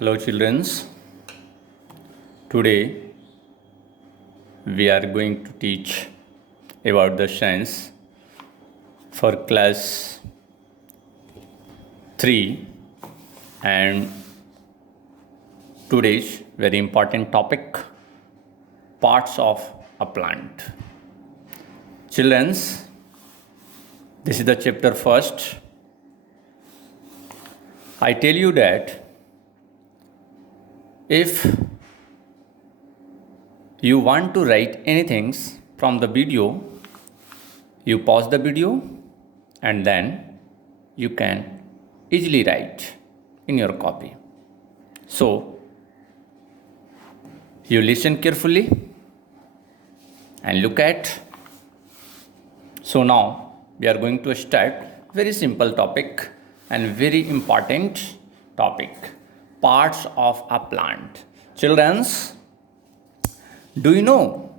Hello, childrens. Today we are going to teach about the science for class 3, and today's very important topic, parts of a plant. Childrens, this is the chapter first. I tell you that if you want to write anything from the video, you pause the video and then you can easily write in your copy. So you listen carefully and look at. So now we are going to start very simple topic and very important topic, parts of a plant. Childrens, do you know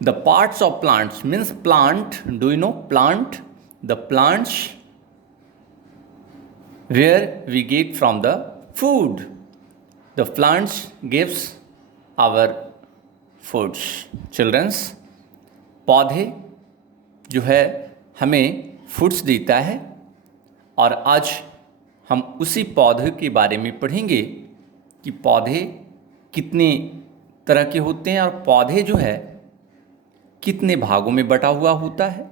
the parts of plants means plant? Do you know plant? The plants where we get from the food. The plants gives our foods. Childrens, पौधे जो है हमें foods देता है, और आज हम उसी पौधे के बारे में पढ़ेंगे कि पौधे कितने तरह के होते हैं और पौधे जो है कितने भागों में बटा हुआ होता है.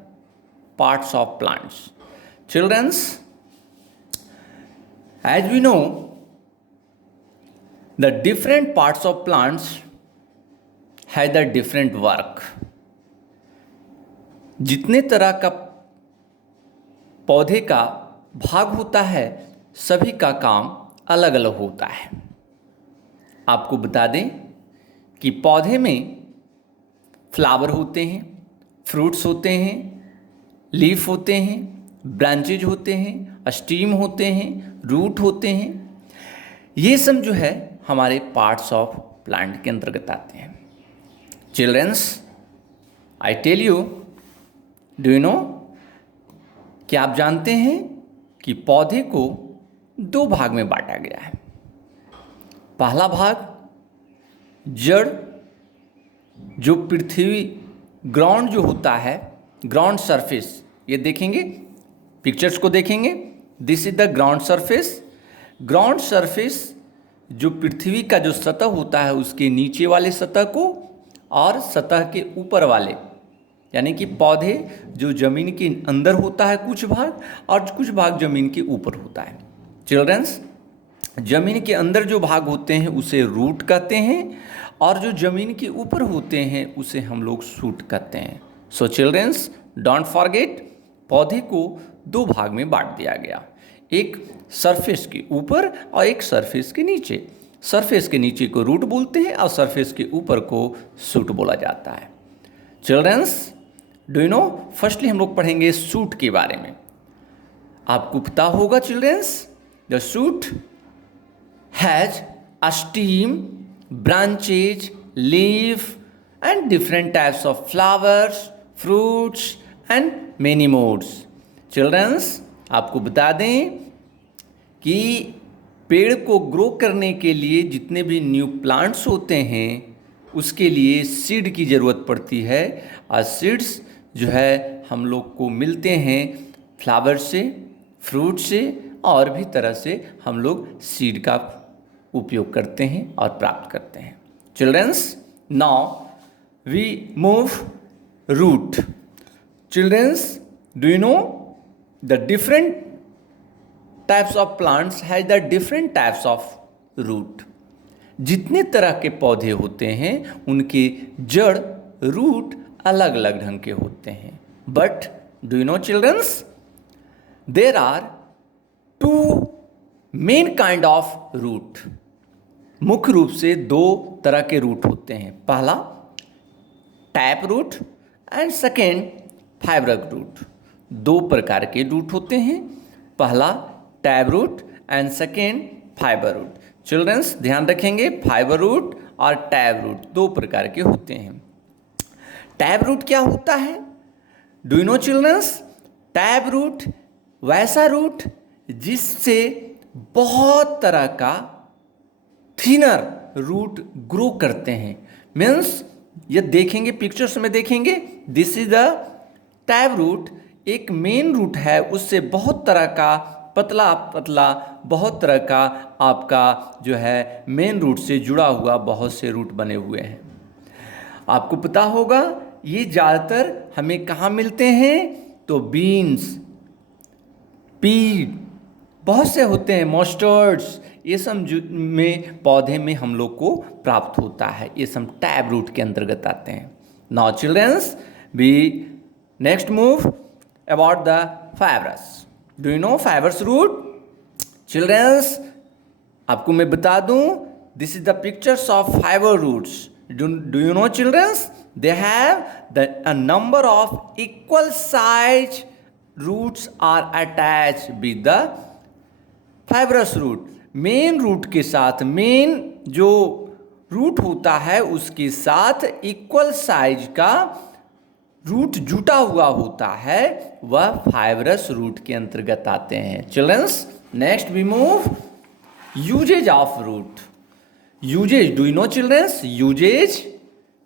Parts of plants. Childrens, as we know the different parts of plants have the different work. जितने तरह का पौधे का भाग होता है सभी का काम अलग अलग होता है. आपको बता दें कि पौधे में फ्लावर होते हैं, फ्रूट्स होते हैं, लीफ होते हैं, ब्रांचेज होते हैं, स्टीम होते हैं, रूट होते हैं. ये सब जो है हमारे पार्ट्स ऑफ प्लांट के अंतर्गत आते हैं. Childrens, I tell you, do you know, क्या आप जानते हैं कि पौधे को दो भाग में बांटा गया है. पहला भाग जड़, जो पृथ्वी ग्राउंड जो होता है, ग्राउंड सरफेस. ये देखेंगे, पिक्चर्स को देखेंगे. This is the ground surface. Ground surface जो पृथ्वी का जो सतह होता है उसके नीचे वाले सतह को, और सतह के ऊपर वाले, यानी कि पौधे जो जमीन के अंदर होता है कुछ भाग, और कुछ भाग जमीन के ऊपर होता है. चिल्ड्रंस, जमीन के अंदर जो भाग होते हैं उसे रूट कहते हैं, और जो जमीन के ऊपर होते हैं उसे हम लोग शूट कहते हैं. सो चिल्ड्रंस, डोंट फॉरगेट, पौधे को दो भाग में बांट दिया गया, एक सरफेस के ऊपर और एक सरफेस के नीचे. सरफेस के नीचे को रूट बोलते हैं और सरफेस के ऊपर को शूट बोला जाता है. Childrens, do you know, firstly हम लोग पढ़ेंगे शूट के बारे में. आपको पता होगा childrens, the shoot has a stem, branches, leaf and different types of flowers, fruits and many modes. Childrens, आपको बता दें कि पेड़ को ग्रो करने के लिए जितने भी न्यू प्लांट्स होते हैं उसके लिए सीड की ज़रूरत पड़ती है, और सीड्स जो है हम लोग को मिलते हैं फ्लावर से, फ्रूट से, और भी तरह से हम लोग सीड का उपयोग करते हैं और प्राप्त करते हैं. Childrens, now we move root. Childrens, do you know the different types of plants has the different types of root. जितने तरह के पौधे होते हैं उनके जड़, रूट अलग अलग ढंग के होते हैं. But do you know childrens, there are two main kind of root. मुख्य रूप से दो तरह के रूट होते हैं. पहला tap root and second fibre root. दो प्रकार के रूट होते हैं, पहला tap root and second fibre root. Childrens, ध्यान रखेंगे, फाइबर रूट और टैप रूट दो प्रकार के होते हैं. टैप रूट क्या होता है? Do you know childrens, tap root वैसा रूट जिससे बहुत तरह का थिनर रूट ग्रो करते हैं। मीन्स ये देखेंगे, पिक्चर्स में देखेंगे, this is the tap root, एक मेन रूट है, उससे बहुत तरह का पतला पतला बहुत तरह का आपका जो है मेन रूट से जुड़ा हुआ बहुत से रूट बने हुए हैं। आपको पता होगा ये ज़्यादातर हमें कहाँ मिलते हैं, तो बीन्स, पी बहुत से होते हैं, मस्टर्ड्स, ये सब में पौधे में हम लोग को प्राप्त होता है, ये सब टैब रूट के अंतर्गत आते हैं। Now childrens we next move about the fibrous. Do you know fibrous root? Childrens आपको मैं बता दूं, this is the pictures of fibre roots. Do you know childrens, they have the number of equal size roots are attach with the fibrous root. Main root के साथ, main जो root होता है उसके साथ इक्वल साइज का root जुटा हुआ होता है, वह फाइबरस रूट के अंतर्गत आते हैं। Childrens next we move usages of root. Usages, do you know childrens usages?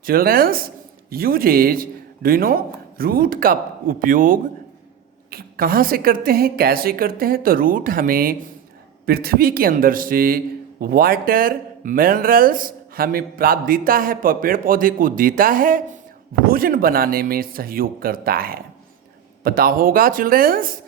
Childrens usages, do you know root का उपयोग कहाँ से करते हैं, कैसे करते हैं? तो रूट हमें पृथ्वी के अंदर से वाटर मिनरल्स हमें प्राप्त देता है, पेड़ पौधे को देता है, भोजन बनाने में सहयोग करता है। पता होगा चिल्ड्रंस,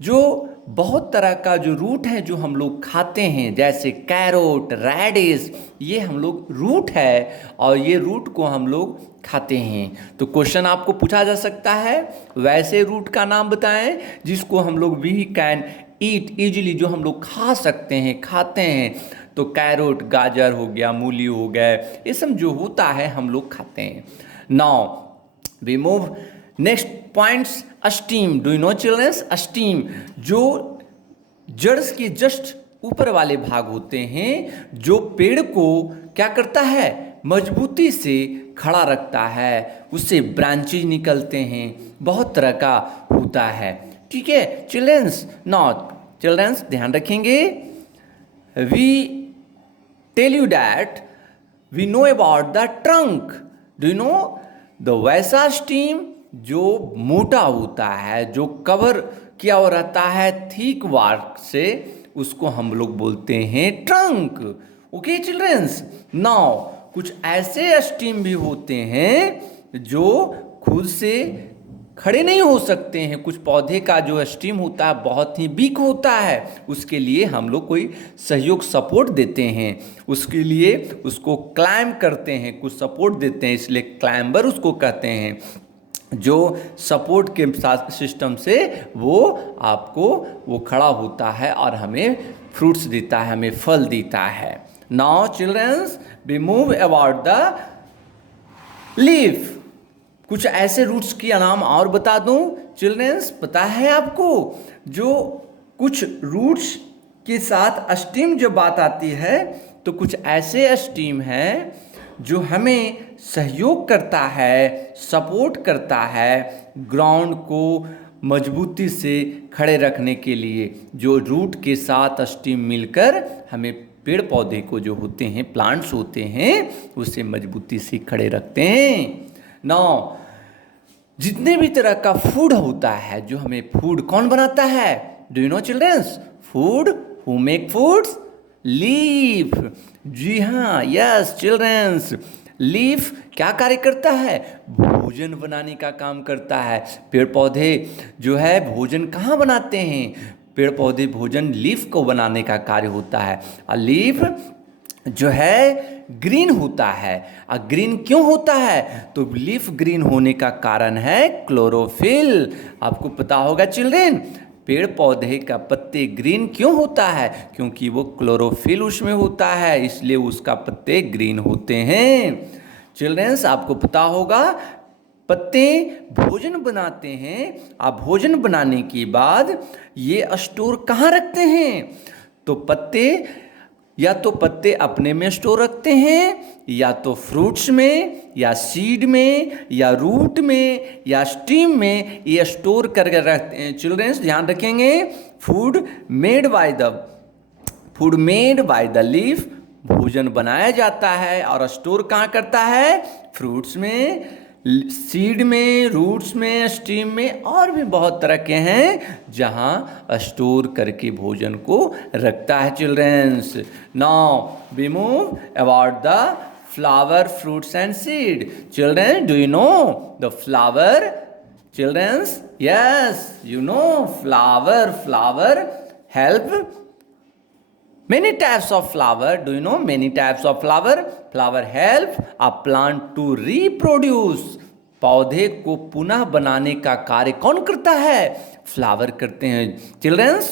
जो बहुत तरह का जो रूट है जो हम लोग खाते हैं, जैसे कैरोट, रेडिश, ये हम लोग रूट है और ये रूट को हम लोग खाते हैं। तो क्वेश्चन आपको पूछा जा सकता है, वैसे रूट का नाम बताएं जिसको हम लोग वी कैन ईट इजीली, जो हम लोग खा सकते हैं, खाते हैं। तो कैरोट, गाजर हो गया, मूली हो गए, ये सब जो होता है हम लोग खाते हैं। Now we move next points, stem. Do you know childrens stem? जो जड़ के जस्ट ऊपर वाले भाग होते हैं, जो पेड़ को क्या करता है, मजबूती से खड़ा रखता है, उससे ब्रांचेज निकलते हैं, बहुत तरह का होता है। ठीक है चिल्ड्रंस? नाउ चिल्ड्रंस ध्यान रखेंगे, we tell you that we know about the trunk. Do you know the वैसा स्टीम जो मोटा होता है, जो कवर किया हुआ रहता है थिक वार्क से, उसको हम लोग बोलते हैं ट्रंक। Okay children's? नाउ कुछ ऐसे स्टीम भी होते हैं जो खुद से खड़े नहीं हो सकते हैं। कुछ पौधे का जो स्टीम होता है बहुत ही वीक होता है, उसके लिए हम लोग कोई सहयोग सपोर्ट देते हैं, उसके लिए उसको क्लाइंब करते हैं, कुछ सपोर्ट देते हैं, इसलिए क्लाइंबर उसको कहते हैं। जो सपोर्ट के साथ सिस्टम से वो आपको वो खड़ा होता है और हमें फ्रूट्स देता है, हमें फल देता है। Now childrens we move about the leaf. कुछ ऐसे रूट्स के नाम और बता दूं चिल्ड्रंस, पता है आपको? जो कुछ रूट्स के साथ स्टीम जब बात आती है, तो कुछ ऐसे स्टीम हैं जो हमें सहयोग करता है, सपोर्ट करता है ग्राउंड को मजबूती से खड़े रखने के लिए। जो रूट के साथ स्टीम मिलकर हमें पेड़ पौधे को जो होते हैं, प्लांट्स होते हैं, उसे मजबूती से खड़े रखते हैं। नाउ जितने भी तरह का फूड होता है, जो हमें फूड कौन बनाता है? Do you know childrens? Food, who make foods? Leaf. जी हाँ, यस चिल्ड्रंस, लीफ क्या कार्य करता है? भोजन बनाने का काम करता है। पेड़ पौधे जो है भोजन कहाँ बनाते हैं? पेड़ पौधे भोजन लीफ को बनाने का कार्य होता है। और लीफ जो है ग्रीन होता है। और ग्रीन क्यों होता है? तो लीफ ग्रीन होने का कारण है क्लोरोफिल। आपको पता होगा चिल्ड्रन, पेड़ पौधे का पत्ते ग्रीन क्यों होता है? क्योंकि वो क्लोरोफिल उसमें होता है, इसलिए उसका पत्ते ग्रीन होते हैं। चिल्ड्रंस आपको पता होगा, पत्ते भोजन बनाते हैं, आप भोजन बनाने के बाद ये स्टोर कहाँ रखते हैं? तो पत्ते अपने में स्टोर रखते हैं, या तो फ्रूट्स में, या सीड में, या रूट में, या स्टीम में ये स्टोर करके रखते हैं। चिल्ड्रंस ध्यान रखेंगे, food made by the leaf भोजन बनाया जाता है और स्टोर कहाँ करता है? फ्रूट्स में, सीड में, रूट्स में, स्टीम में, और भी बहुत तरह के हैं जहाँ स्टोर करके भोजन को रखता है childrens. Now we move about the flower, fruits and seed. Children, do you know the flower? Children, yes, you know flower help. Many types of flower. Do you know many types of flower? Flower help a plant to reproduce. पौधे को पुनः बनाने का कार्य कौन करता है? Flower करते हैं childrens.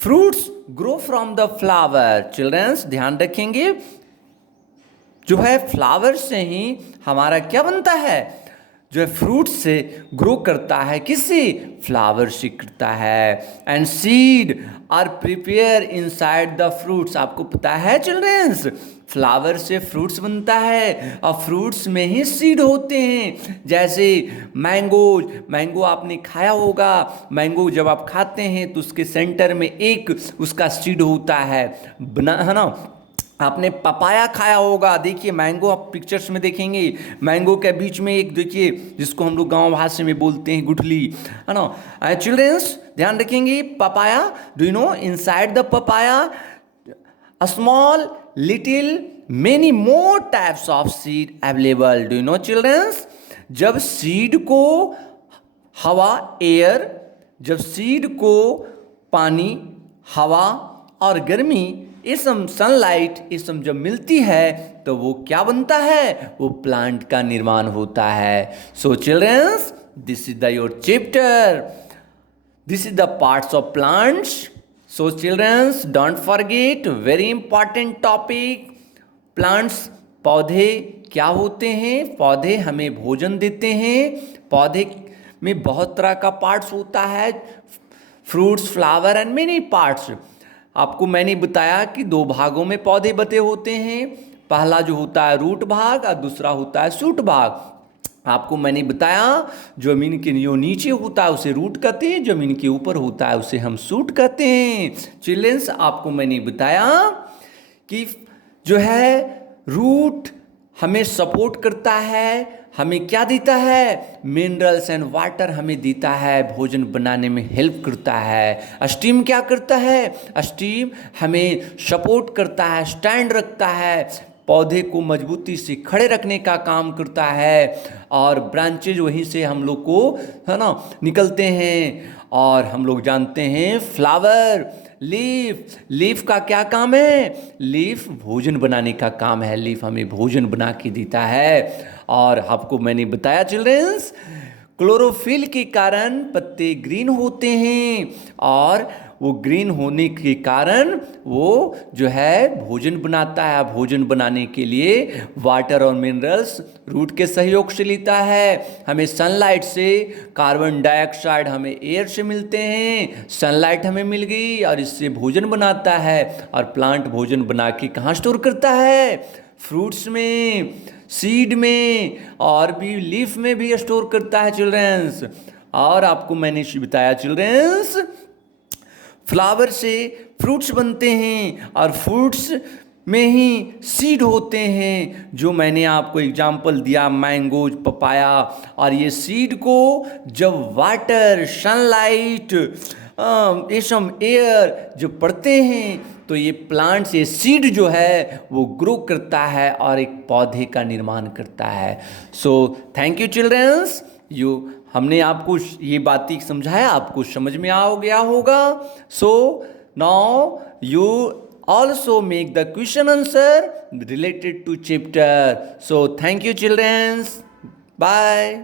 Fruits grow from the flower. Childrens ध्यान रखेंगे, जो है फ्लावर से ही हमारा क्या बनता है? जो है फ्रूट से ग्रो करता है, किसी फ्लावर से करता है। And seed are prepare inside the fruits. आपको पता है चिल्ड्रंस, फ्लावर से फ्रूट्स बनता है और फ्रूट्स में ही सीड होते हैं। जैसे मैंगो आपने खाया होगा। मैंगो जब आप खाते हैं तो उसके सेंटर में एक उसका सीड होता है ना। आपने पपाया खाया होगा। देखिए मैंगो आप पिक्चर्स में देखेंगे, मैंगो के बीच में एक देखिए जिसको हम लोग गांव भाषा में बोलते हैं गुठली, है ना। चिल्ड्रंस ध्यान रखेंगे, papaya, do you know inside the papaya a small little many more types of seed available. Do you know childrens, जब सीड को हवा, एयर, जब सीड को पानी, हवा और गर्मी, इसम सनलाइट, इसम जब मिलती है तो वो क्या बनता है? वो प्लांट का निर्माण होता है। So childrens, this is the your chapter, this is the parts of plants. So childrens don't forget, very important topic, plants, पौधे क्या होते हैं? पौधे हमें भोजन देते हैं। पौधे में बहुत तरह का पार्ट्स होता है, fruits, flower and many parts. आपको मैंने बताया कि दो भागों में पौधे बटे होते हैं। पहला जो होता है रूट भाग और दूसरा होता है शूट भाग। आपको मैंने बताया जमीन के जो नीचे होता है उसे रूट कहते हैं, जमीन के ऊपर होता है उसे हम शूट कहते हैं। चिल्ड्रंस आपको मैंने बताया कि जो है रूट हमें सपोर्ट करता है, हमें क्या देता है? मिनरल्स एंड वाटर हमें देता है, भोजन बनाने में हेल्प करता है। स्टीम क्या करता है? स्टीम हमें सपोर्ट करता है, स्टैंड रखता है, पौधे को मजबूती से खड़े रखने का काम करता है। और ब्रांचेज वहीं से हम लोग को, है ना, निकलते हैं। और हम लोग जानते हैं फ्लावर, लीफ का क्या काम है? लीफ भोजन बनाने का काम है। लीफ हमें भोजन बना के देता है। और आपको मैंने बताया चिल्ड्रंस, क्लोरोफिल के कारण पत्ते ग्रीन होते हैं और वो ग्रीन होने के कारण वो जो है भोजन बनाता है। भोजन बनाने के लिए वाटर और मिनरल्स रूट के सहयोग से लेता है। हमें सनलाइट से कार्बन डाइऑक्साइड हमें एयर से मिलते हैं, सनलाइट हमें मिल गई और इससे भोजन बनाता है। और प्लांट भोजन बना के कहाँ स्टोर करता है? फ्रूट्स में, सीड में और भी लीफ में भी स्टोर करता है चिल्ड्रंस। और आपको मैंने बताया चिल्ड्रंस, फ्लावर से फ्रूट्स बनते हैं और फ्रूट्स में ही सीड होते हैं, जो मैंने आपको एग्जाम्पल दिया मैंगो, पपाया। और ये सीड को जब वाटर, सनलाइट, सम एयर जब पड़ते हैं तो ये प्लांट्स, ये सीड जो है वो ग्रो करता है और एक पौधे का निर्माण करता है। सो थैंक यू चिल्ड्रंस, हमने आपको ये बातें समझाया, आपको समझ में आ गया होगा। So now you also make the question answer related to chapter. So thank you childrens, bye.